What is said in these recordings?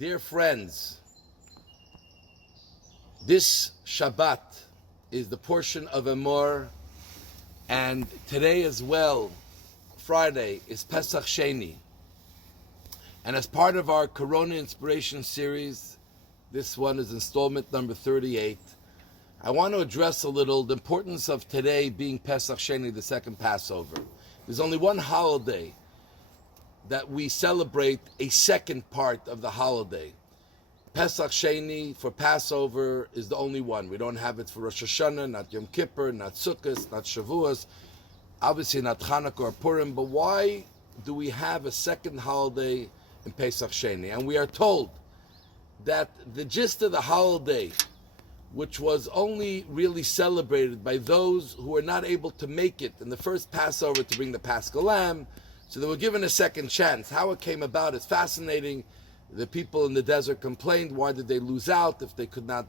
Dear friends, this Shabbat is the portion of Emor, and today as well, Friday, is Pesach Sheni. And as part of our Corona Inspiration series, this one is installment number 38, I want to address a little the importance of today being Pesach Sheni, the second Passover. There's only one holiday that we celebrate a second part of the holiday. Pesach Sheni for Passover is the only one. We don't have it for Rosh Hashanah, not Yom Kippur, not Sukkot, not Shavuos, obviously not Chanukah or Purim, but why do we have a second holiday in Pesach Sheni? And we are told that the gist of the holiday, which was only really celebrated by those who were not able to make it in the first Passover to bring the Paschal Lamb, so they were given a second chance. How it came about is fascinating. The people in the desert complained, why did they lose out if they could not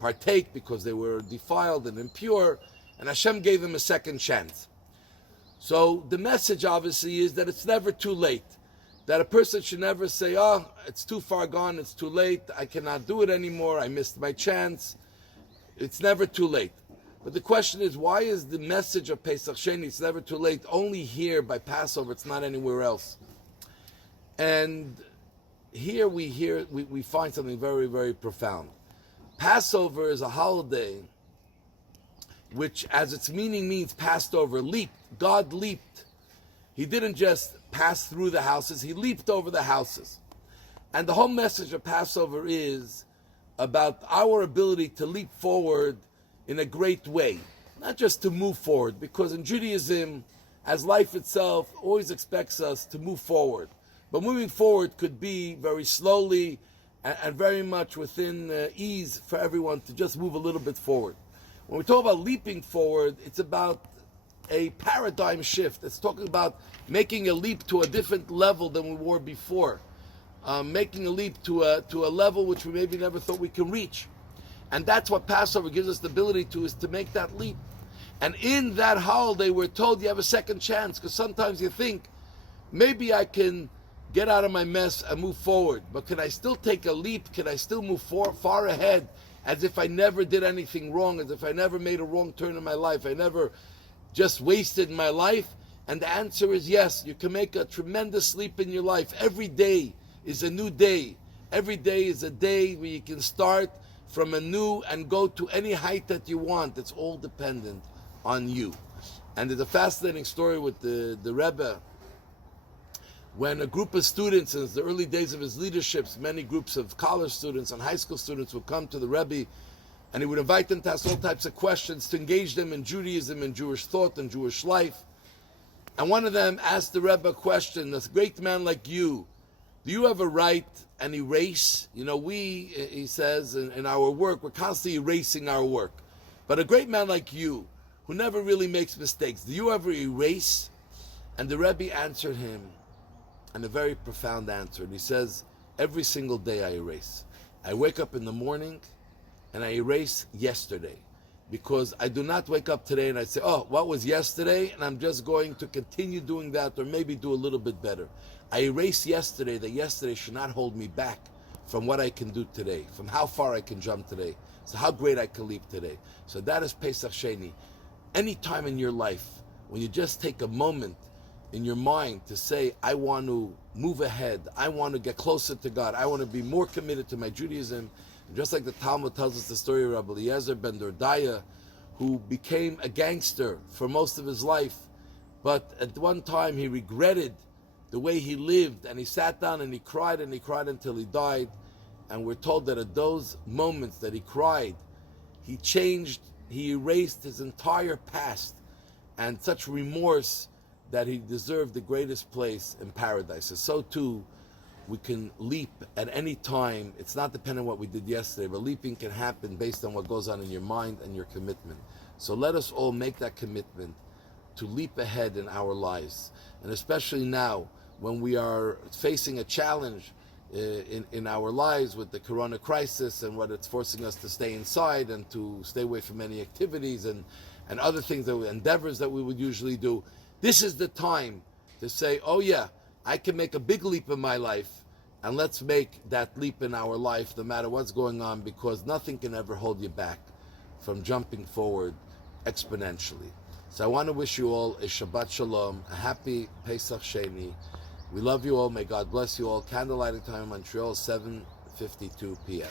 partake because they were defiled and impure? And Hashem gave them a second chance. So the message obviously is that it's never too late. That a person should never say, oh, it's too far gone, it's too late, I cannot do it anymore, I missed my chance. It's never too late. But the question is, why is the message of Pesach Sheni, it's never too late, only here by Passover, it's not anywhere else? And here we find something very, very profound. Passover is a holiday which, as its meaning means, passed over, leaped. God leaped. He didn't just pass through the houses, he leaped over the houses. And the whole message of Passover is about our ability to leap forward in a great way. Not just to move forward, because in Judaism, as life itself always expects us to move forward. But moving forward could be very slowly and very much within ease for everyone to just move a little bit forward. When we talk about leaping forward, it's about a paradigm shift. It's talking about making a leap to a different level than we were before. Making a leap to a level which we maybe never thought we can reach. And that's what Passover gives us the ability to, is to make that leap. And in that holiday, we're told you have a second chance, because sometimes you think, maybe I can get out of my mess and move forward, but can I still take a leap? Can I still move far ahead, as if I never did anything wrong, as if I never made a wrong turn in my life, I never just wasted my life? And the answer is yes. You can make a tremendous leap in your life. Every day is a new day. Every day is a day where you can start from a new and go to any height that you want. It's all dependent on you. And there's a fascinating story with the Rebbe, when a group of students, in the early days of his leadership, many groups of college students and high school students would come to the Rebbe, and he would invite them to ask all types of questions to engage them in Judaism and Jewish thought and Jewish life. And one of them asked the Rebbe a question: a great man like you, do you ever write and erase? You know, he says, in our work, we're constantly erasing our work. But a great man like you, who never really makes mistakes, do you ever erase? And the Rebbe answered him, and a very profound answer. And he says, every single day I erase. I wake up in the morning and I erase yesterday. Because I do not wake up today and I say, oh, what was yesterday? And I'm just going to continue doing that, or maybe do a little bit better. I erase yesterday, that yesterday should not hold me back from what I can do today, from how far I can jump today, so how great I can leap today. So that is Pesach Sheni. Any time in your life, when you just take a moment in your mind to say, I want to move ahead, I want to get closer to God, I want to be more committed to my Judaism. And just like the Talmud tells us the story of Rabbi Eliezer ben Dordaya, who became a gangster for most of his life, but at one time he regretted the way he lived, and he sat down and he cried until he died. And we're told that at those moments that he cried, he changed, he erased his entire past, and such remorse that he deserved the greatest place in paradise. And so too, we can leap at any time. It's not dependent on what we did yesterday, but leaping can happen based on what goes on in your mind and your commitment. So let us all make that commitment to leap ahead in our lives. And especially now, when we are facing a challenge in our lives with the Corona crisis and what it's forcing us to stay inside and to stay away from many activities and other things, endeavors that we would usually do, this is the time to say, oh yeah, I can make a big leap in my life And let's make that leap in our life, no matter what's going on, because nothing can ever hold you back from jumping forward exponentially. So I want to wish you all a Shabbat Shalom, a happy Pesach Sheni. We love you all. May God bless you all. Candlelighting time in Montreal, 7:52 p.m.